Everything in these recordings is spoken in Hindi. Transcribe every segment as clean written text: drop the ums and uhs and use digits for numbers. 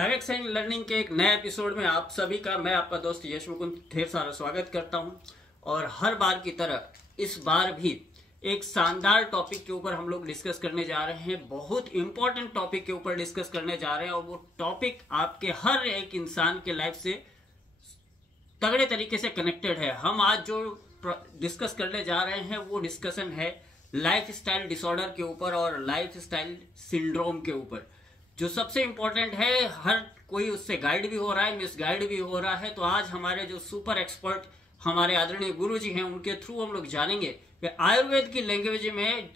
डायरेक्ट सेलिंग लर्निंग के एक नए एपिसोड में आप सभी का मैं आपका दोस्त यश मुकुंद ढेर सारा स्वागत करता हूं। और हर बार की तरह इस बार भी एक शानदार टॉपिक के ऊपर हम लोग डिस्कस करने जा रहे हैं। बहुत इंपॉर्टेंट टॉपिक के ऊपर डिस्कस करने जा रहे हैं और वो टॉपिक आपके हर एक इंसान के लाइफ से तगड़े तरीके से कनेक्टेड है। हम आज जो डिस्कस करने जा रहे हैं वो डिस्कशन है लाइफ स्टाइल डिसऑर्डर के ऊपर और लाइफ स्टाइल सिंड्रोम के ऊपर, जो सबसे इंपॉर्टेंट है। हर कोई उससे गाइड भी हो रहा है, मिस गाइड भी हो रहा है। तो आज हमारे जो सुपर एक्सपर्ट हमारे आदरणीय गुरुजी हैं, उनके थ्रू हम लोग जानेंगे कि आयुर्वेद की लैंग्वेज में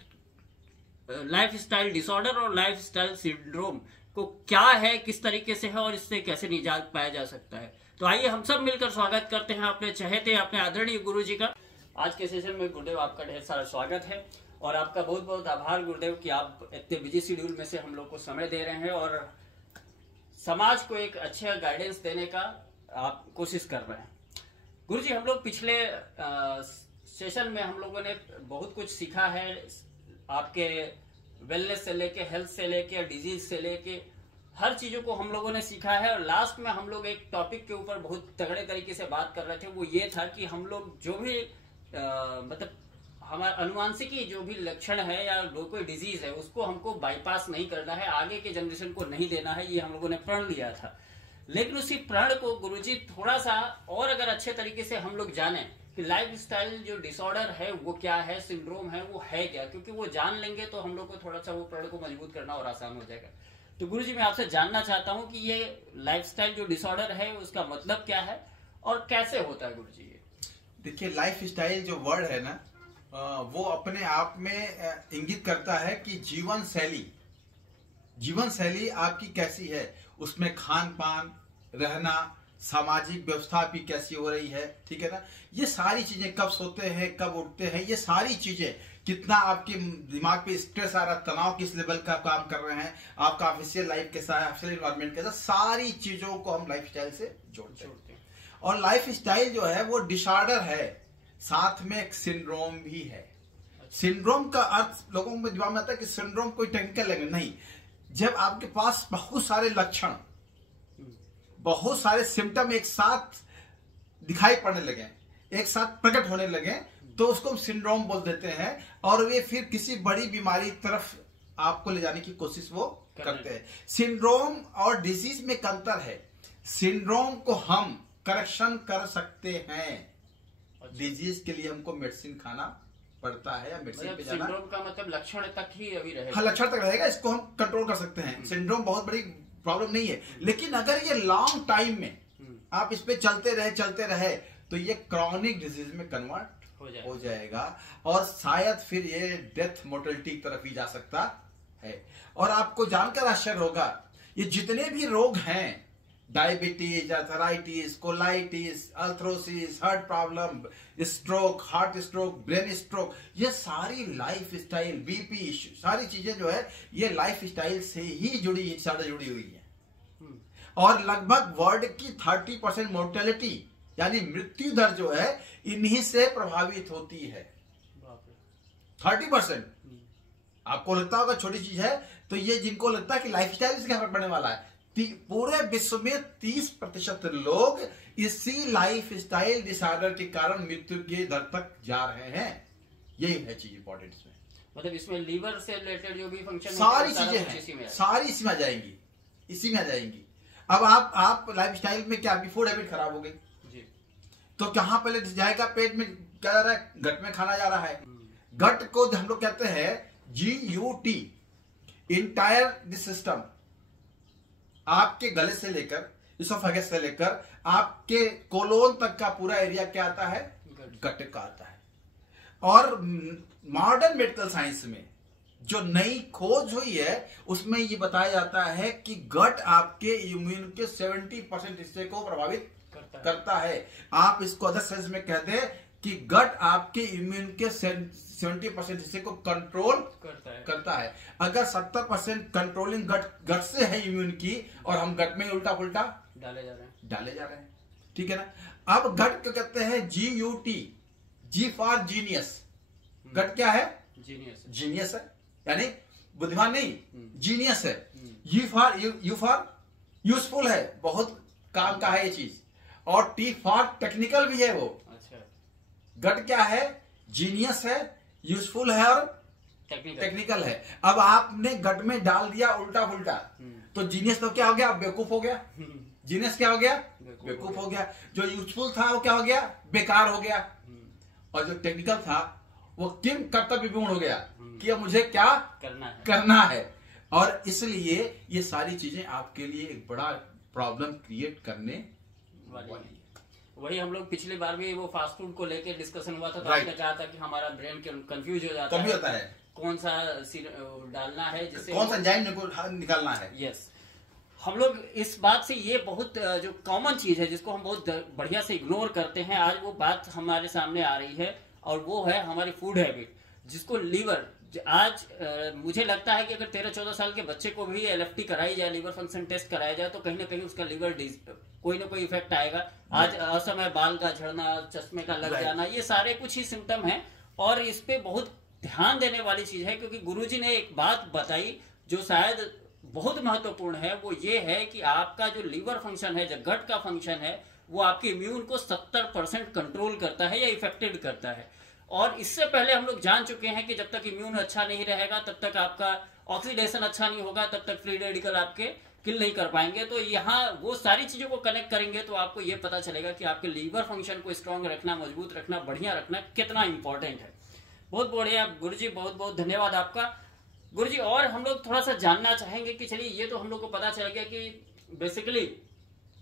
लाइफ स्टाइल डिसऑर्डर और लाइफ स्टाइल सिंड्रोम को क्या है, किस तरीके से है और इससे कैसे निजात पाया जा सकता है। तो आइए हम सब मिलकर स्वागत करते हैं अपने चहेते अपने आदरणीय गुरुजी का। आज के सेशन में गुरुदेव आपका ढेर सारा स्वागत है और आपका बहुत बहुत आभार गुरुदेव कि आप इतने बिजी शेड्यूल में से हम लोग को समय दे रहे हैं और समाज को एक अच्छा गाइडेंस देने का आप कोशिश कर रहे हैं। गुरुजी, हम लोग पिछले सेशन में हम लोगों ने बहुत कुछ सीखा है, आपके वेलनेस से लेके, हेल्थ से लेके, डिजीज से लेके हर चीजों को हम लोगों ने सीखा है। और लास्ट में हम लोग एक टॉपिक के ऊपर बहुत तगड़े तरीके से बात कर रहे थे। वो ये था कि हम लोग जो भी मतलब हमारे अनुवांशिकी जो भी लक्षण है या कोई डिजीज है उसको हमको बाईपास नहीं करना है, आगे के जनरेशन को नहीं देना है। ये हम लोगों ने प्रण लिया था। लेकिन उसी प्रण को गुरुजी थोड़ा सा और अगर अच्छे तरीके से हम लोग जाने कि लाइफ स्टाइल जो डिसऑर्डर है वो क्या है, सिंड्रोम है वो है क्या, क्योंकि वो जान लेंगे तो हम लोग को थोड़ा सा वो प्रण को मजबूत करना और आसान हो जाएगा। तो गुरुजी, मैं आपसे जानना चाहता हूँ कि ये लाइफ स्टाइल जो डिसऑर्डर है उसका मतलब क्या है और कैसे होता है गुरुजी? देखिए, लाइफ स्टाइल जो वर्ड है ना, वो अपने आप में इंगित करता है कि जीवन शैली आपकी कैसी है, उसमें खान पान, रहना, सामाजिक व्यवस्था भी कैसी हो रही है, ठीक है ना। ये सारी चीजें, कब सोते हैं, कब उठते हैं, ये सारी चीजें, कितना आपके दिमाग पे स्ट्रेस आ रहा, तनाव किस लेवल का काम कर रहे हैं, आपका ऑफिशियल लाइफ कैसा है, ऑफिशियल एनवायरनमेंट कैसा, सारी चीजों को हम लाइफ स्टाइल से जोड़ते हैं। और लाइफ स्टाइल जो है वो डिसऑर्डर है, साथ में एक सिंड्रोम भी है। सिंड्रोम का अर्थ लोगों में दिमाग में आता है कि सिंड्रोम कोई टेक्निकल लगे, नहीं। जब आपके पास बहुत सारे लक्षण, बहुत सारे सिम्टम एक साथ दिखाई पड़ने लगे, एक साथ प्रकट होने लगे, तो उसको हम सिंड्रोम बोल देते हैं। और वे फिर किसी बड़ी बीमारी तरफ आपको ले जाने की कोशिश वो करते हैं। सिंड्रोम और डिजीज में एक अंतर है। सिंड्रोम को हम करेक्शन कर सकते हैं, डिजीज के लिए हमको मेडिसिन खाना पड़ता है या मेडिसिन पे जाना। सिंड्रोम का मतलब लक्षण तक ही अभी रहेगा। हाँ, लक्षण तक रहेगा, इसको हम कंट्रोल कर सकते हैं। सिंड्रोम बहुत बड़ी प्रॉब्लम नहीं है। लेकिन अगर ये लॉन्ग टाइम में आप इस पे चलते रहे तो ये क्रॉनिक डिजीज में कन्वर्ट हो जाएगा और शायद फिर ये डेथ मोर्टेलिटी की तरफ ही जा सकता है। और आपको जानकर आश्चर्य होगा, ये जितने भी रोग हैं, diabetes, arthritis, colitis, arthrosis, heart problem, stroke, heart stroke, brain stroke, ये सारी लाइफ स्टाइल, बीपी, सारी चीजें जो है ये लाइफ स्टाइल से ही जुड़ी हुई है। और लगभग वर्ल्ड की 30% मोर्टेलिटी यानी मृत्यु दर जो है इन्हीं से प्रभावित होती है। 30%। आपको लगता होगा छोटी चीज है, तो ये जिनको लगता है कि लाइफ स्टाइल से क्या फर्क पड़ने वाला है, पूरे विश्व में 30% लोग इसी लाइफ स्टाइल डिसऑर्डर के कारण मृत्यु के दर तक जा रहे हैं। यही है चीज इंपॉर्टेंट इसमें। मतलब इसमें लीवर से रिलेटेड जो भी फंक्शन सारी चीजें हैं, सारी इसी में आ जाएंगी। अब आप लाइफ स्टाइल में क्या, आपकी फूड हैबिट खराब हो गई जी, तो कहां पहले जाएगा, पेट में क्या जा रहा है, गट में खाना जा रहा है। गट को हम लोग कहते हैं GUT, इंटायर दिस सिस्टम। आपके गले से लेकर, इसोफेगस से लेकर आपके कोलोन तक का पूरा एरिया क्या आता है, गट का आता है। और मॉडर्न मेडिकल साइंस में जो नई खोज हुई है उसमें ये बताया जाता है कि गट आपके इम्यून के 70% हिस्से को प्रभावित करता है। आप इसको अदर सेंस में कहते हैं कि गट आपके इम्यून के 70% हिस्से को कंट्रोल करता है। अगर 70% कंट्रोलिंग गट से है इम्यून की, और हम गट में उल्टा पुल्टा डाले जा रहे हैं, ठीक है ना। अब गट को कहते हैं GUT, G फॉर जीनियस। गट क्या है, जीनियस है, यानी बुद्धिमान नहीं, जीनियस है। यू फॉर यूजफुल है, बहुत काम का है ये चीज। और टी फॉर टेक्निकल भी है वो। अच्छा। गट क्या है? जीनियस है, यूजफुल है और टेक्निकल है। अब आपने गट में डाल दिया उल्टा पुल्टा, तो जीनियस तो क्या हो गया? बेवकूफ हो गया। जीनियस क्या हो गया? बेवकूफ हो गया। जो यूजफुल था वो क्या हो गया? बेकार हो गया। और जो टेक्निकल था वो किम कर्तव्य विमूढ़ हो गया कि अब मुझे क्या करना है। और इसलिए ये सारी चीजें आपके लिए एक बड़ा प्रॉब्लम क्रिएट करने वाली है। वही हम लोग पिछली बार भी वो फास्ट फूड को लेकर डिस्कशन हुआ था, तो आपने कहा था कि हमारा ब्रेन कंफ्यूज हो जाता है कौन सा डालना है, जिससे कौन सा एंजाइम निकालना है। यस, हम लोग इस बात से, ये बहुत जो कॉमन चीज है जिसको हम बहुत बढ़िया से इग्नोर करते हैं, आज वो बात हमारे सामने आ रही है। और वो है हमारी फूड हैबिट, जिसको लीवर, आज मुझे लगता है कि अगर 13-14 साल के बच्चे को भी LFT कराई जाए, लीवर फंक्शन टेस्ट कराया जाए, तो कहीं ना कहीं उसका लीवर कोई ना कोई इफेक्ट आएगा। आज असमय बाल का झड़ना, चश्मे का लग जाना, ये सारे कुछ ही सिम्टम हैं। और इस पे बहुत ध्यान देने वाली चीज है, क्योंकि गुरुजी ने एक बात बताई जो शायद बहुत महत्वपूर्ण है। वो ये है कि आपका जो लीवर फंक्शन है, जो गट का फंक्शन है, वो आपके इम्यून को 70% कंट्रोल करता है या इफेक्टेड करता है। और इससे पहले हम लोग जान चुके हैं कि जब तक इम्यून अच्छा नहीं रहेगा, तब तक आपका ऑक्सीडेशन अच्छा नहीं होगा, तब तक फ्री रेडिकल आपके किल नहीं कर पाएंगे। तो यहाँ वो सारी चीजों को कनेक्ट करेंगे तो आपको ये पता चलेगा कि आपके लीवर फंक्शन को स्ट्रांग रखना, मजबूत रखना, बढ़िया रखना कितना इंपॉर्टेंट है। बहुत बढ़िया गुरुजी, बहुत बहुत धन्यवाद आपका। गुरुजी, और हम लोग थोड़ा सा जानना चाहेंगे कि चलिए, ये तो हम लोग को पता चल गया कि बेसिकली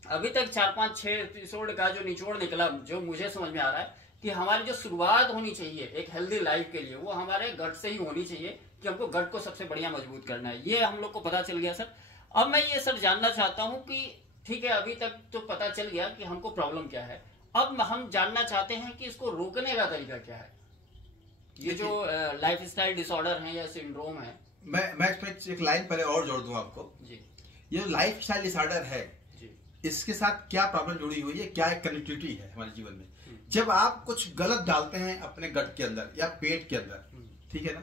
अभी तक 4-5-6 एपिसोड का जो निचोड़ निकला, जो मुझे समझ में आ रहा है कि हमारी जो शुरुआत होनी चाहिए एक हेल्दी लाइफ के लिए, वो हमारे गट से ही होनी चाहिए, कि हमको गट को सबसे बढ़िया मजबूत करना है। ये हम लोग को पता चल गया सर। अब मैं ये सर जानना चाहता हूँ कि ठीक है, अभी तक तो पता चल गया कि हमको प्रॉब्लम क्या है, अब हम जानना चाहते हैं कि इसको रोकने का तरीका क्या है। ये जो लाइफ स्टाइल डिसऑर्डर है या सिंड्रोम है, मैं एक लाइन पहले और जोड़ दूं आपको जी। ये लाइफ स्टाइल डिसऑर्डर है जी, इसके साथ क्या प्रॉब्लम जुड़ी हुई है, क्या एक कनेक्टिविटी है हमारे जीवन में। जब आप कुछ गलत डालते हैं अपने गट के अंदर या पेट के अंदर, ठीक है ना,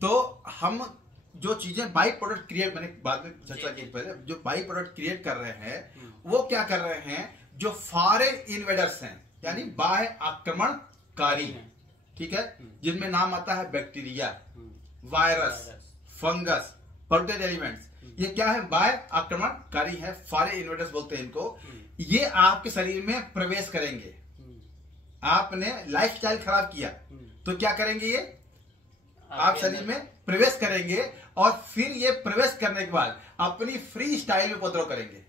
तो हम जो चीजें बाई प्रोडक्ट क्रिएट, मैंने बाद में चर्चा की पहले, जो बाई प्रोडक्ट क्रिएट कर रहे हैं वो क्या कर रहे हैं, जो फॉरेन इन्वेडर्स हैं, यानी बाह्य आक्रमणकारी हैं, ठीक है, जिनमें नाम आता है bacteria, virus, fungus, polluted elements, ये क्या है? बाह्य आक्रमणकारी है, फॉरेन इन्वेडर्स बोलते हैं इनको। ये आपके शरीर में प्रवेश करेंगे। आपने लाइफस्टाइल खराब किया तो क्या करेंगे? ये आप शरीर में प्रवेश करेंगे और फिर ये प्रवेश करने के बाद अपनी फ्री स्टाइल में उपद्रव करेंगे।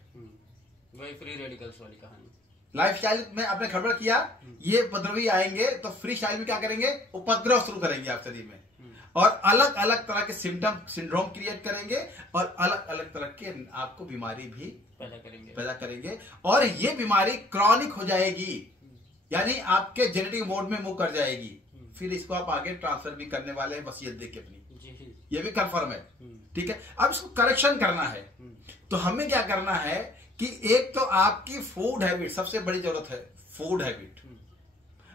वही फ्री रेडिकल्स वाली कहानी। लाइफस्टाइल में आपने गड़बड़ किया, ये उपद्रवी आएंगे तो फ्री स्टाइल में क्या करेंगे? उपद्रव शुरू करेंगे आप शरीर में, और अलग अलग तरह के सिम्टम, सिंड्रोम क्रिएट करेंगे, और अलग अलग तरह के आपको बीमारी भी पैदा करेंगे। और ये बीमारी क्रॉनिक हो जाएगी, यानी आपके जेनेटिक मोड में मूव कर जाएगी। फिर इसको आप आगे ट्रांसफर भी करने वाले हैं वसीयत देके अपनी, ये भी कंफर्म है, ठीक है। अब इसको करेक्शन करना है, तो हमें क्या करना है कि एक तो आपकी फूड हैबिट सबसे बड़ी जरूरत है। फूड हैबिट,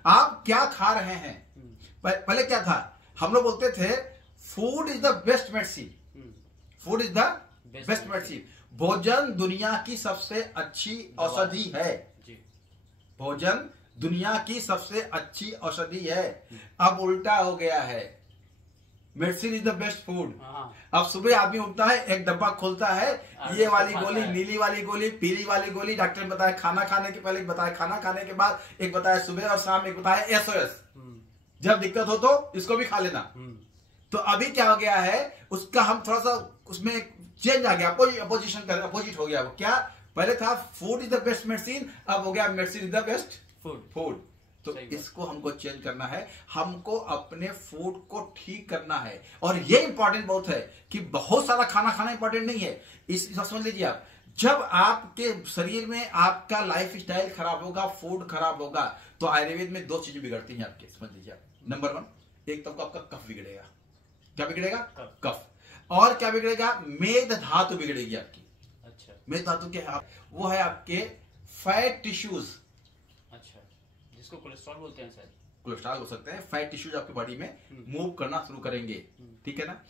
आप क्या खा रहे हैं। पहले क्या था, हम लोग बोलते थे food is the best medicine, food is the best medicine, भोजन दुनिया की सबसे अच्छी औषधि है, भोजन दुनिया की सबसे अच्छी औषधि है। अब उल्टा हो गया है, medicine is the best food. अब सुबह आदमी उठता है, एक डब्बा खोलता है, ये वाली गोली, नीली वाली गोली, पीली वाली गोली, डॉक्टर ने बताया खाना खाने के पहले, एक बताया खाना खाने के बाद, एक बताया सुबह और शाम, एक बताया SOS, जब दिक्कत हो तो इसको भी खा लेना। तो अभी क्या हो गया है, उसका हम थोड़ा सा उसमें चेंज आ गया, अपोजिशन कर, अपोजिट हो गया। वो क्या, पहले था food is the best medicine, अब हो गया medicine is the best food. तो इसको हमको चेंज करना है, हमको अपने फूड को ठीक करना है। और ये इंपॉर्टेंट बहुत है कि बहुत सारा खाना खाना इंपॉर्टेंट नहीं है। इस समझ लीजिए आप, जब आपके शरीर में आपका लाइफ स्टाइल खराब होगा, फूड खराब होगा, तो आयुर्वेद में 2 चीजें बिगड़ती हैं आपके, समझ लीजिए आप। नंबर 1, एक तो आपका कफ बिगड़ेगा। क्या बिगड़ेगा? कफ। और क्या बिगड़ेगा? मेद धातु बिगड़ेगी आपकी। अच्छा, मेद धातु क्या है? वो है आपके फैट टिश्यूज। अच्छा, जिसको कोलेस्ट्रॉल बोलते हैं, शायद कोलेस्ट्रॉल हो सकते हैं। फैट टिश्यूज आपकी बॉडी में मूव करना शुरू करेंगे, ठीक है ना।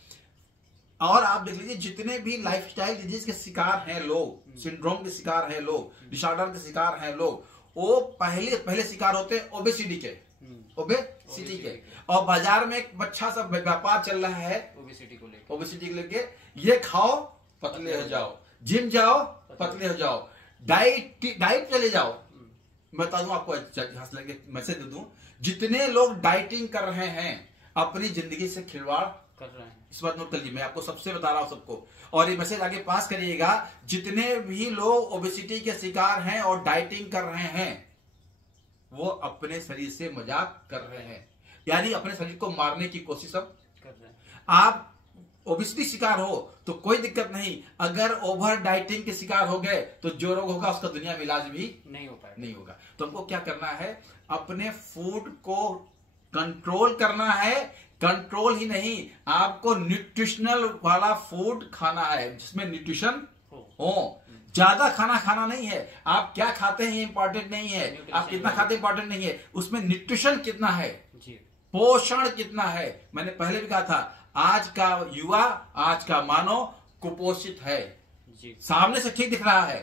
और आप देख लीजिए जितने भी लाइफस्टाइल डिजीज के शिकार हैं लोग, सिंड्रोम के शिकार हैं लोग, डिसऑर्डर के शिकार हैं लोग, वो पहले शिकार होते हैं ओबेसिटी के, ओबेसिटी के। और बाजार में एक अच्छा सा व्यापार चल रहा है ओबेसिटी को लेके, ये खाओ पतले हो जाओ, जिम जाओ पतले हो जाओ, डाइट चले जाओ। मैं बता दूं आपको, हंस लगे मैसेज दे दूं, जितने लोग डाइटिंग कर रहे हैं अपनी जिंदगी से खिलवाड़ कर रहे हैं। इस बात नोट कर लीजिए, मैं आपको सबसे बता रहा हूं सबको, और ये मैसेज आगे पास करिएगा। जितने भी लोग ओबेसिटी के शिकार हैं और डाइटिंग कर रहे हैं, वो अपने शरीर से मजाक कर रहे हैं, यानी अपने शरीर को मारने की कोशिश सब कर रहे हैं। आप ओबेसिटी शिकार हो तो कोई दिक्कत नहीं, अगर ओवर डाइटिंग के शिकार हो गए तो जो रोग होगा उसका दुनिया में इलाज भी नहीं होगा। तो हमको क्या करना है, अपने फूड को कंट्रोल करना है। कंट्रोल ही नहीं, आपको न्यूट्रिशनल वाला फूड खाना है जिसमें न्यूट्रिशन हो। ज्यादा खाना नहीं है, आप क्या खाते हैं इंपॉर्टेंट नहीं है, आप कितना खाते हैं इंपॉर्टेंट नहीं है, उसमें न्यूट्रिशन कितना है, पोषण कितना है। मैंने पहले भी कहा था, आज का युवा, आज का मानव कुपोषित है जी। सामने से ठीक दिख रहा है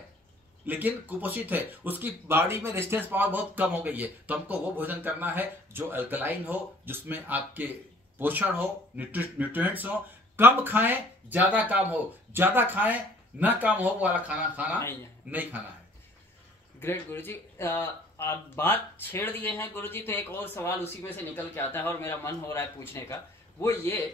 लेकिन कुपोषित है, उसकी बॉडी में रेजिस्टेंस पावर बहुत कम हो गई है। तो हमको वो भोजन करना है जो अल्कलाइन हो, जिसमें आपके पोषण हो, न्यूट्रिएंट्स हो। कम खाएं, ज्यादा काम हो, ज्यादा खाएं न काम हो वाला खाना नहीं खाना है। ग्रेट गुरुजी, आप बात छेड़ दिए हैं गुरुजी, तो एक और सवाल उसी में से निकल के आता है और मेरा मन हो रहा है पूछने का। वो ये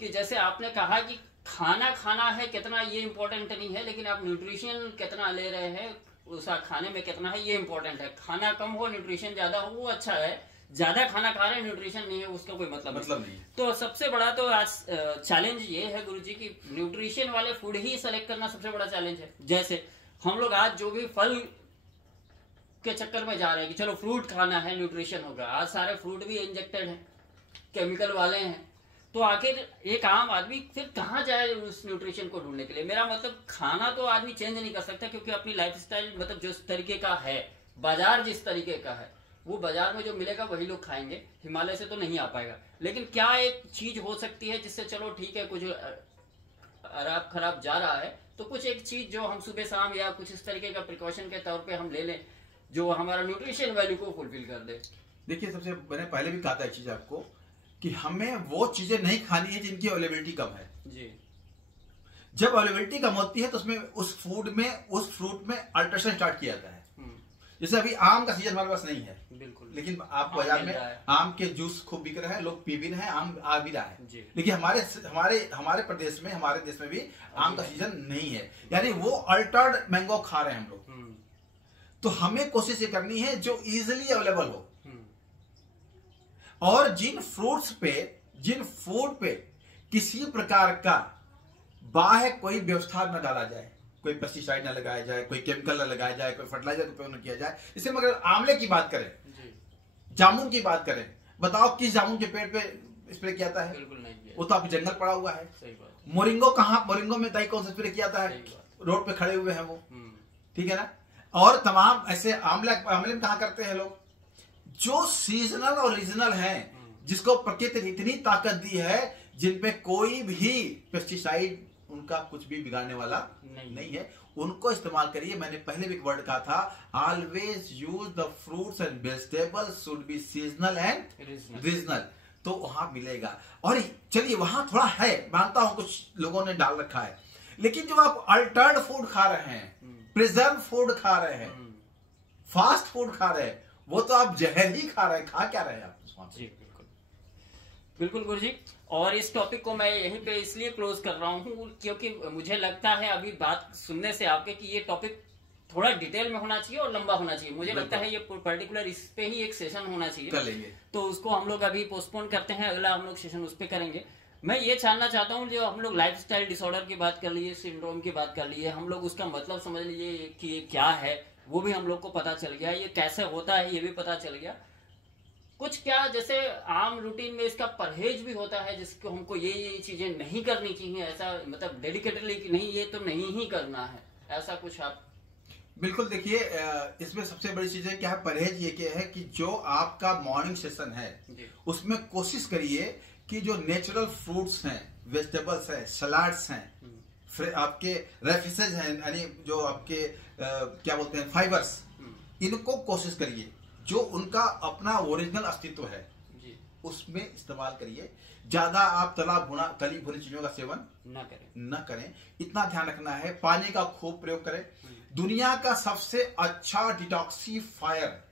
कि जैसे आपने कहा कि खाना है कितना ये इम्पोर्टेंट नहीं है, लेकिन आप न्यूट्रिशन कितना ले रहे हैं, उस खाने में कितना है ये इम्पोर्टेंट है। खाना कम हो न्यूट्रिशन ज्यादा हो वो अच्छा है, ज्यादा खाना खा रहे हैं न्यूट्रिशन नहीं है उसका कोई मतलब नहीं है। तो सबसे बड़ा तो आज चैलेंज ये है गुरुजी की न्यूट्रिशन वाले फूड ही सेलेक्ट करना सबसे बड़ा चैलेंज है। जैसे हम लोग आज जो भी फल के चक्कर में जा रहे हैं कि चलो फ्रूट खाना है न्यूट्रिशन होगा, आज सारे फ्रूट भी इंजेक्टेड हैं, केमिकल वाले हैं। तो आखिर एक आम आदमी फिर कहाँ जाए उस न्यूट्रिशन को ढूंढने के लिए। मेरा मतलब खाना तो आदमी चेंज नहीं कर सकता, क्योंकि अपनी लाइफस्टाइल मतलब जिस तरीके का है, बाजार जिस तरीके का है, वो बाजार में जो मिलेगा वही लोग खाएंगे, हिमालय से तो नहीं आ पाएगा। लेकिन क्या एक चीज हो सकती है जिससे चलो ठीक है कुछ खराब जा रहा है तो कुछ एक चीज जो हम सुबह शाम या कुछ इस तरीके का प्रिकॉशन के तौर पे हम ले लें जो हमारा न्यूट्रिशन वैल्यू को फुलफिल कर दे। देखिए, सबसे मैंने पहले भी कहा था एक चीज आपको कि हमें वो चीजें नहीं खानी है जिनकी अवेलेबिलिटी कम है जी। जब अवेलेबिलिटी कम होती है तो उसमें उस फ्रूट में अल्ट्रेशन स्टार्ट किया जाता है। जैसे अभी आम का सीजन हमारे पास नहीं है बिल्कुल, लेकिन आप बाजार में आम के जूस खूब बिक रहे हैं, लोग पी भी रहे हैं, आम आ भी रहा है। लेकिन हमारे प्रदेश में, हमारे देश में भी आम का सीजन नहीं है, यानी वो अल्टर्ड मैंगो खा रहे हैं हम लोग। तो हमें कोशिश ये करनी है जो इजिली अवेलेबल हो, और जिन फूड पे किसी प्रकार का बाह्य कोई व्यवस्था न डाला जाए, कोई पेस्टिसाइड ना लगाया जाए, कोई केमिकल ना लगाया जाए, कोई फर्टिलाइजर का उपयोग न किया जाए। इससे मगर आंवले की बात करें, जामुन की बात करें, बताओ किस जामुन के पेड़ पे स्प्रे किया जाता है? बिल्कुल नहीं, वो तो आप जंगल पड़ा हुआ है। सही बात। मोरिंगो में ताई कौन सा स्प्रे किया जाता है? रोड पे खड़े हुए हैं वो, ठीक है ना। और तमाम ऐसे आंवले में कहा करते हैं लोग जो सीजनल और रीजनल हैं, जिसको प्रकृति ने इतनी ताकत दी है, जिनमें कोई भी पेस्टिसाइड उनका कुछ भी बिगाड़ने वाला नहीं है, उनको इस्तेमाल करिए। मैंने पहले भी एक वर्ड कहा था, always use the fruits and vegetables should be seasonal and regional, तो वहां मिलेगा। और चलिए वहां थोड़ा है, मानता हूं कुछ लोगों ने डाल रखा है, लेकिन जो आप अल्टर्ड फूड खा रहे हैं, प्रिजर्व फूड खा रहे हैं, फास्ट फूड खा रहे हैं, वो तो आप जहर ही खा रहे हैं। खा क्या रहे हैं आप? जी बिल्कुल गुरुजी। और इस टॉपिक को मैं यहीं पे इसलिए क्लोज कर रहा हूँ क्योंकि मुझे लगता है अभी बात सुनने से आपके कि ये टॉपिक थोड़ा डिटेल में होना चाहिए और लंबा होना चाहिए। मुझे लगता है ये पर्टिकुलर इस पे ही एक सेशन होना चाहिए, तो उसको हम लोग अभी पोस्टपोन करते हैं, अगला हम लोग सेशन उस पे करेंगे। मैं ये जानना चाहता हूँ, जो हम लोग लाइफस्टाइल डिसऑर्डर की बात कर लिए, सिंड्रोम की बात कर लिए, हम लोग उसका मतलब समझ लीजिए कि ये क्या है, वो भी हम लोग को पता चल गया, ये कैसे होता है ये भी पता चल गया। कुछ क्या जैसे आम रूटीन में इसका परहेज भी होता है, जिसको हमको ये चीजें नहीं करनी चाहिए, ऐसा मतलब डेडिकेटली कि नहीं ये तो नहीं ही करना है, ऐसा कुछ आप? बिल्कुल, देखिए इसमें सबसे बड़ी चीज है क्या है, परहेज ये क्या है कि जो आपका मॉर्निंग सेशन है उसमें कोशिश करिए कि जो नेचुरल फ्रूट्स हैं, वेजिटेबल्स हैं, सलाड्स हैं, आपके रेफिसेज हैं, यानी जो आपके क्या बोलते हैं फाइबर्स, इनको कोशिश करिए जो उनका अपना ओरिजिनल अस्तित्व है उसमें इस्तेमाल करिए। ज्यादा आप तली भुनी चीजों का सेवन न करें। इतना ध्यान रखना है। पानी का खूब प्रयोग करें। दुनिया का सबसे अच्छा डिटॉक्सीफायर,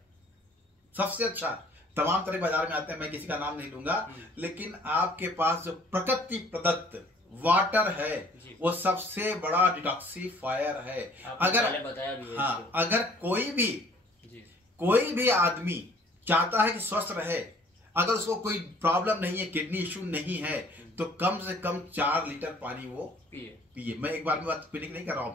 सबसे अच्छा, तमाम तरह बाजार में आते हैं, मैं किसी का नाम नहीं लूंगा, लेकिन आपके पास जो प्रकृति प्रदत्त वाटर है वो सबसे बड़ा डिटॉक्सीफायर है। अगर कोई भी आदमी चाहता है कि स्वस्थ रहे, अगर उसको कोई प्रॉब्लम नहीं है, किडनी इश्यू नहीं है, तो कम से कम 4 लीटर पानी वो पिए। मैं एक बार में बात पीने की नहीं कर रहा हूँ।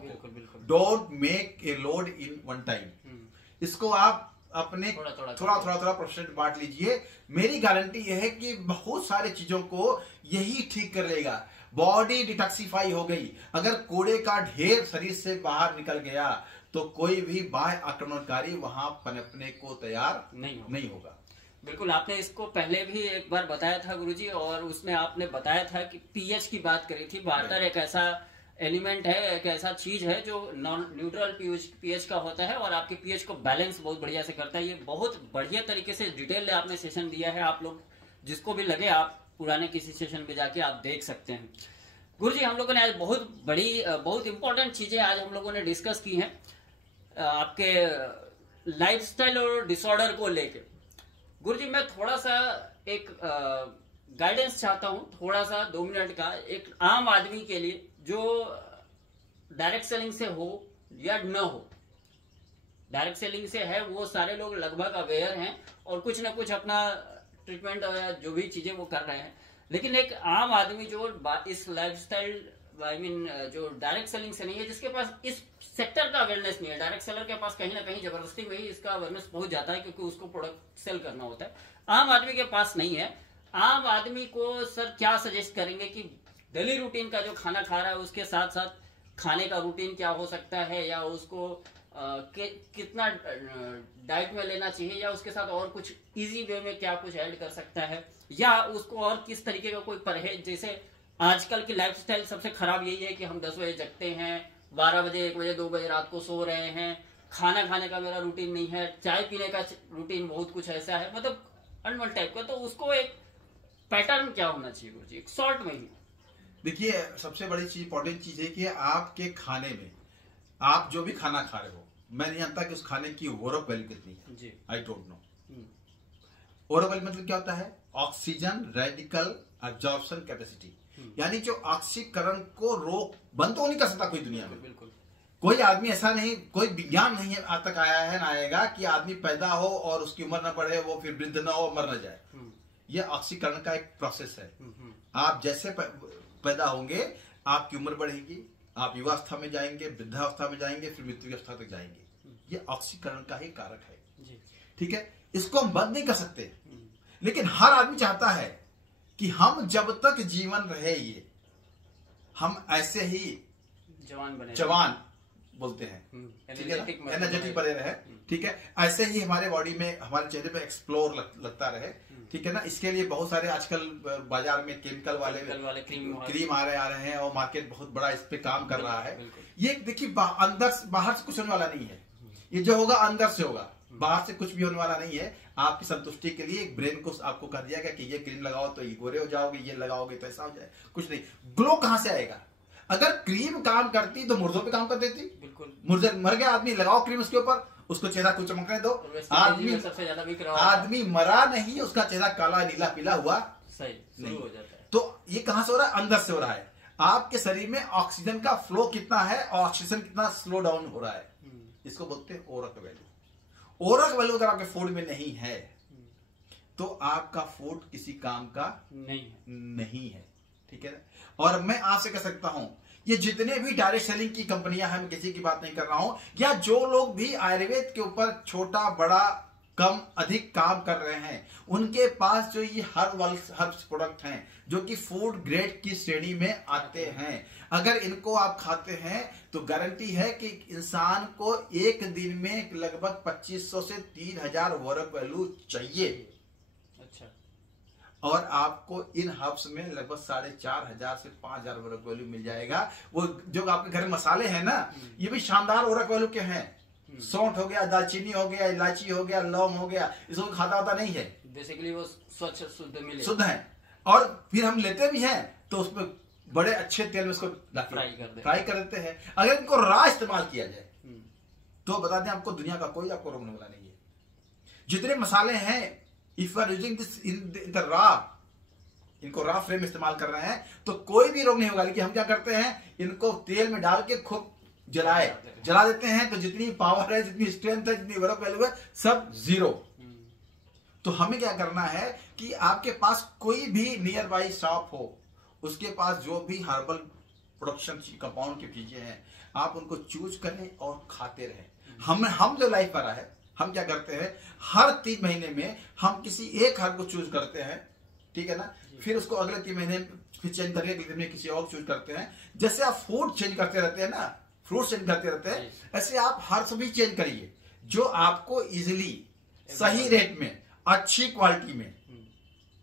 Don't make a load in one time. इसको आप अपने थोड़ा परसेंट बांट लीजिए। मेरी गारंटी यह है कि बहुत सारी चीजों को यही ठीक कर लेगा। बॉडी डिटॉक्सिफाई हो गई। अगर कूड़े का ढेर शरीर से बाहर निकल गया तो कोई भी बाह्य आक्रमणकारी वहां पनपने को तैयार नहीं होगा। बिल्कुल, आपने इसको पहले भी एक बार बताया था गुरुजी, और उसमें आपने बताया था कि पीएच की बात करी थी। वाटर एक ऐसा एलिमेंट है, एक ऐसा चीज है जो नॉन न्यूट्रल पीएच का होता है और आपके पीएच को बैलेंस बहुत बढ़िया से करता है। ये बहुत बढ़िया तरीके से डिटेल आपने सेशन दिया है। आप लोग जिसको भी लगे आप पुराने किसी सेशन में जाके आप देख सकते हैं। गुरुजी, हम लोगों ने आज बहुत इंपॉर्टेंट चीजें आज हम लोगों ने डिस्कस की हैं आपके लाइफस्टाइल और डिसऑर्डर को लेके। गुरुजी, मैं थोड़ा सा एक गाइडेंस चाहता हूं, थोड़ा सा 2 मिनट का, एक आम आदमी के लिए जो डायरेक्ट सेलिंग से हो या न हो। डायरेक्ट सेलिंग से है वो सारे लोग लगभग अवेयर हैं और कुछ ना कुछ अपना ट्रीटमेंट या जो भी चीजें वो कर रहे हैं, लेकिन एक आम आदमी जो इस लाइफस्टाइल जो डायरेक्ट सेलिंग से नहीं है, जिसके पास इस सेक्टर का अवेयरनेस नहीं है। डायरेक्ट सेलर के पास कहीं ना कहीं जबरदस्ती में ही इसका अवेयरनेस पहुंच जाता है क्योंकि उसको प्रोडक्ट सेल करना होता है। आम आदमी के पास नहीं है। आम आदमी को सर क्या सजेस्ट करेंगे कि डेली रूटीन का जो खाना खा रहा है उसके साथ साथ खाने का रूटीन क्या हो सकता है, या उसको कितना डाइट में लेना चाहिए, या उसके साथ और कुछ इजी वे में क्या कुछ ऐड कर सकता है, या उसको और किस तरीके का कोई परहेज। जैसे आजकल की लाइफस्टाइल सबसे खराब यही है कि हम 10 बजे जगते हैं, 12 बजे 1 बजे 2 बजे रात को सो रहे हैं, खाना खाने का मेरा रूटीन नहीं है, चाय पीने का रूटीन बहुत कुछ ऐसा है, मतलब अनमोल टाइप का। तो उसको एक पैटर्न क्या होना चाहिए गुरुजी, एक शॉर्ट में ही? देखिए, सबसे बड़ी चीज, इंपॉर्टेंट चीज है कि आपके खाने में आप जो भी खाना खा रहे हो, मैं नहीं जानता कि उस खाने की ओवरऑल वैल्यू कितनी है। I don't know. Overall value मतलब क्या होता है? ऑक्सीजन रेडिकल एब्जॉर्प्शन कैपेसिटी, यानी जो ऑक्सीकरण को बंद तो नहीं कर सकता कोई दुनिया में। बिल्कुल कोई आदमी ऐसा नहीं, कोई विज्ञान नहीं आज तक आया है ना आएगा कि आदमी पैदा हो और उसकी उम्र ना बढ़े, वो फिर वृद्ध ना हो, मर ना जाए। ये ऑक्सीकरण का एक प्रोसेस है। आप जैसे पैदा होंगे आपकी उम्र बढ़ेगी, आप युवावस्था में जाएंगे, वृद्धावस्था में जाएंगे, फिर मृत्यु की अवस्था तक जाएंगे। ये ऑक्सीकरण का ही कारक है। ठीक है, इसको हम बंद नहीं कर सकते, लेकिन हर आदमी चाहता है कि हम जब तक जीवन रहे, ये हम ऐसे ही जवान बोलते हैं, ठीक है, एनर्जेटिक बने रहे। ठीक है, ऐसे ही हमारे बॉडी में, हमारे चेहरे पे एक्सप्लोर लगता रहे। ठीक है ना, इसके लिए बहुत सारे आजकल बाजार में केमिकल वाले क्रीम आ रहे हैं और मार्केट बहुत बड़ा इस पे काम कर रहा है। ये देखिए, अंदर बाहर से कुछ होने वाला नहीं है। ये जो होगा अंदर से होगा, बाहर से कुछ भी होने वाला नहीं है। आपकी संतुष्टि के लिए एक ब्रेन को आपको कर दिया गया कि ये क्रीम लगाओ तो ये गोरे हो जाओगे, ये लगाओगे तो ऐसा हो जाए। कुछ नहीं। ग्लो कहां से आएगा? अगर क्रीम काम करती तो मुर्दों पे काम कर देती। बिल्कुल, मुर्दे मर गया आदमी, लगाओ क्रीम उसके ऊपर, उसको चेहरा कुछ चमकने दो। आदमी मरा नहीं, उसका चेहरा काला नीला पीला हुआ नहीं हो जाता है। तो ये कहां से हो रहा है? अंदर से हो रहा है। आपके शरीर में ऑक्सीजन का फ्लो कितना है और ऑक्सीजन कितना स्लो डाउन हो रहा है, इसको बोलते हैं ओरक वैल्यू। ओरक वैल्यू अगर आपके फूड में नहीं है तो आपका फूड किसी काम का नहीं है। ठीक है, और मैं आपसे कह सकता हूं, ये जितने भी डायरेक्ट सेलिंग की कंपनियां हैं, मैं किसी की बात नहीं कर रहा हूं, या जो लोग भी आयुर्वेद के ऊपर छोटा बड़ा कम अधिक काम कर रहे हैं, उनके पास जो ये हर्ब्स प्रोडक्ट हैं जो कि फूड ग्रेड की श्रेणी में आते हैं, अगर इनको आप खाते हैं तो गारंटी है कि इंसान को एक दिन में लगभग 2500 से 3000 ओरक वैल्यू चाहिए। अच्छा, और आपको इन हर्ब्स में लगभग 4,500 से 5,000 ओरक वैल्यू मिल जाएगा। वो जो आपके घर में मसाले हैं ना, ये भी शानदार ओरक वैल्यू के हैं। सौंठ हो गया, दालचीनी हो गया, इलायची हो गया, लौंग हो गया, इसको खाता होता नहीं है, बेसिकली वो स्वच्छ शुद्ध मिले, शुद्ध है। और फिर हम लेते भी हैं तो उसमें बड़े अच्छे तेल में उसको फ्राई कर देते हैं। अगर इनको रॉ इस्तेमाल किया जाए तो बता दें आपको, दुनिया का कोई आपको रोकने वाला नहीं है। जितने मसाले हैं, if you are using this in the raw, इनको रॉ फ्लेम में इस्तेमाल कर रहे हैं तो कोई भी रोग नहीं होगा। लेकिन हम क्या करते हैं, इनको तेल में डाल के खूब जला देते हैं, तो जितनी पावर है, जितनी स्ट्रेंथ है, जितनी ओरक वैल्यू है, सब जीरो। तो हमें क्या करना है कि आपके पास कोई भी नियर बाई शॉप हो, उसके पास जो भी हर्बल प्रोडक्शन कंपाउंड की चीजें हैं, आप उनको चूज करें और खाते रहें। हम जो लाइफ पर है, हम क्या करते हैं, हर 3 महीने में हम किसी एक हर्ब को चूज करते हैं, ठीक है ना, फिर उसको अगले 3 महीने फिर चेंज करके किसी और चूज करते हैं। जैसे आप फूड चेंज करते रहते हैं ना, फ्रूट चेंज करते रहते हैं, ऐसे आप हर सभी चेंज करिए जो आपको इजिली सही रेट में अच्छी क्वालिटी में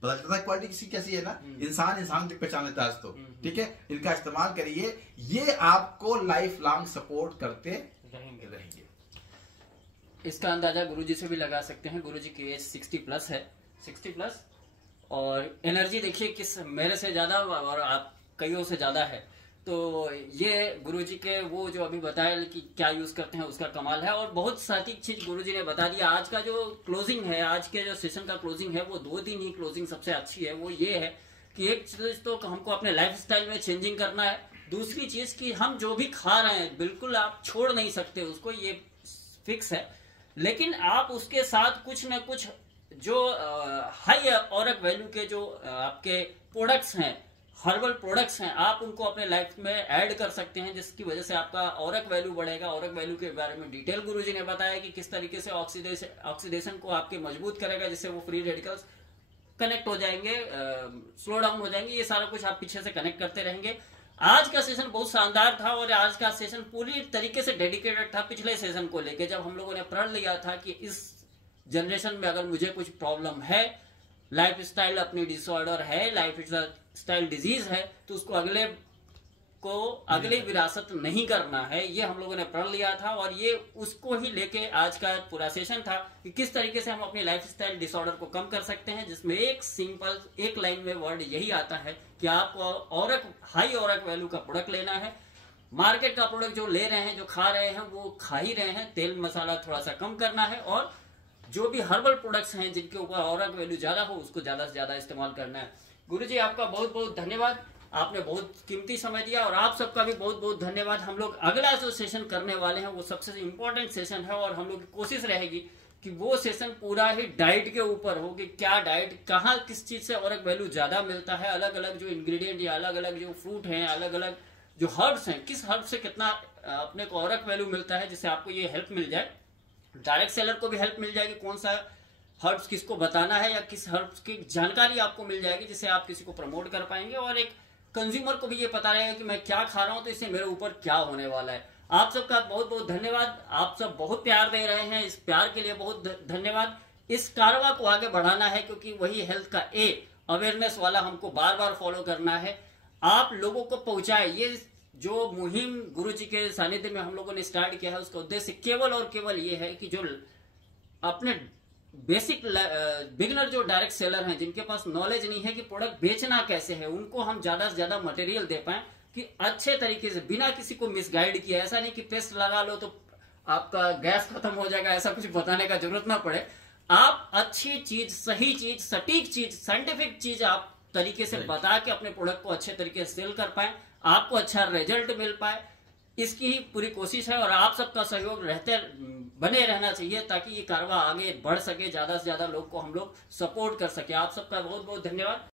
पता चलता है। क्वालिटी किसी कैसी है ना, इंसान तक पहचान लेता है इसको, ठीक है। इनका इस्तेमाल करिए, ये आपको लाइफ लॉन्ग सपोर्ट करते रहेंगे। इसका अंदाजा गुरुजी से भी लगा सकते हैं। गुरुजी की एज 60+ है, 60+, और एनर्जी देखिए किस मेरे से ज्यादा और आप कईयों से ज्यादा है। तो ये गुरुजी के वो जो अभी बताया कि क्या यूज करते हैं उसका कमाल है। और बहुत सटीक चीज गुरुजी ने बता दिया। आज का जो क्लोजिंग है, आज के जो सेशन का क्लोजिंग है, वो 2-3 ही क्लोजिंग सबसे अच्छी है। वो ये है कि एक चीज तो हमको अपने लाइफ स्टाइल में चेंजिंग करना है, दूसरी चीज कि हम जो भी खा रहे हैं बिल्कुल आप छोड़ नहीं सकते उसको, ये फिक्स है। लेकिन आप उसके साथ कुछ न कुछ जो हाई ओरक वैल्यू के जो आपके प्रोडक्ट्स हैं, हर्बल प्रोडक्ट्स हैं, आप उनको अपने लाइफ में ऐड कर सकते हैं, जिसकी वजह से आपका ओरक वैल्यू बढ़ेगा। ओरक वैल्यू के बारे में डिटेल गुरुजी ने बताया कि किस तरीके से ऑक्सीडेशन को आपके मजबूत करेगा, जिससे वो फ्री रेडिकल्स कनेक्ट हो जाएंगे, स्लो डाउन हो जाएंगे। ये सारा कुछ आप पीछे से कनेक्ट करते रहेंगे। आज का सेशन बहुत शानदार था और आज का सेशन पूरी तरीके से डेडिकेटेड था पिछले सेशन को लेके, जब हम लोगों ने प्रण लिया था कि इस जनरेशन में अगर मुझे कुछ प्रॉब्लम है, लाइफ स्टाइल अपनी डिसऑर्डर है, लाइफ स्टाइल डिजीज है, तो उसको अगले विरासत नहीं करना है। ये हम लोगों ने प्रण लिया था और ये उसको ही लेके आज का पूरा सेशन था कि किस तरीके से हम अपनी लाइफ स्टाइल डिसऑर्डर को कम कर सकते हैं, जिसमें एक सिंपल एक लाइन में वर्ड यही आता है कि आपको हाई ओरक वैल्यू का प्रोडक्ट लेना है। मार्केट का प्रोडक्ट जो ले रहे हैं, जो खा रहे हैं, वो खा ही रहे हैं, तेल मसाला थोड़ा सा कम करना है, और जो भी हर्बल प्रोडक्ट्स हैं जिनके ऊपर ओरक वैल्यू ज्यादा हो, उसको ज्यादा से ज्यादा इस्तेमाल करना है। गुरुजी आपका बहुत बहुत धन्यवाद, आपने बहुत कीमती समय दिया, और आप सबका भी बहुत बहुत धन्यवाद। हम लोग अगला जो सेशन करने वाले हैं वो सबसे इम्पोर्टेंट सेशन है, और हम लोग की कोशिश रहेगी कि वो सेशन पूरा ही डाइट के ऊपर हो कि क्या डाइट, कहाँ किस चीज से ओरक वैल्यू ज्यादा मिलता है, अलग अलग जो इंग्रेडिएंट या अलग अलग जो फ्रूट हैं, अलग अलग जो हर्ब्स हैं, किस हर्ब से कितना अपने को ओरक वैल्यू मिलता है, जिससे आपको ये हेल्प मिल जाए। डायरेक्ट सेलर को भी हेल्प मिल जाएगी, कौन सा हर्ब्स किसको बताना है, या किस हर्ब्स की जानकारी आपको मिल जाएगी जिससे आप किसी को प्रमोट कर पाएंगे, और एक कंज्यूमर को भी ये पता रहेगा कि मैं क्या खा रहा हूं तो इससे मेरे ऊपर क्या होने वाला है। आप सबका बहुत बहुत धन्यवाद। आप सब बहुत प्यार दे रहे हैं, इस प्यार के लिए बहुत धन्यवाद। इस कारवा को आगे बढ़ाना है क्योंकि वही हेल्थ का अवेयरनेस वाला हमको बार बार फॉलो करना है। आप लोगों को पहुंचाए, ये जो मुहिम गुरुजी के सानिध्य में हम लोगों ने स्टार्ट किया है, उसका उद्देश्य केवल और केवल ये है कि जो अपने बेसिक बिगनर जो डायरेक्ट सेलर हैं, जिनके पास नॉलेज नहीं है कि प्रोडक्ट बेचना कैसे है, उनको हम ज्यादा से ज्यादा मटेरियल दे पाए कि अच्छे तरीके से, बिना किसी को मिसगाइड किया। ऐसा नहीं कि पेस्ट लगा लो तो आपका गैस खत्म हो जाएगा, ऐसा कुछ बताने का जरूरत ना पड़े। आप अच्छी चीज, सही चीज, सटीक चीज, साइंटिफिक चीज आप तरीके से बता के अपने प्रोडक्ट को अच्छे तरीके से सेल कर पाए, आपको अच्छा रिजल्ट मिल पाए, इसकी ही पूरी कोशिश है। और आप सबका सहयोग बने रहना चाहिए ताकि ये कारवा आगे बढ़ सके, ज्यादा से ज्यादा लोग को हम लोग सपोर्ट कर सके। आप सबका बहुत बहुत धन्यवाद।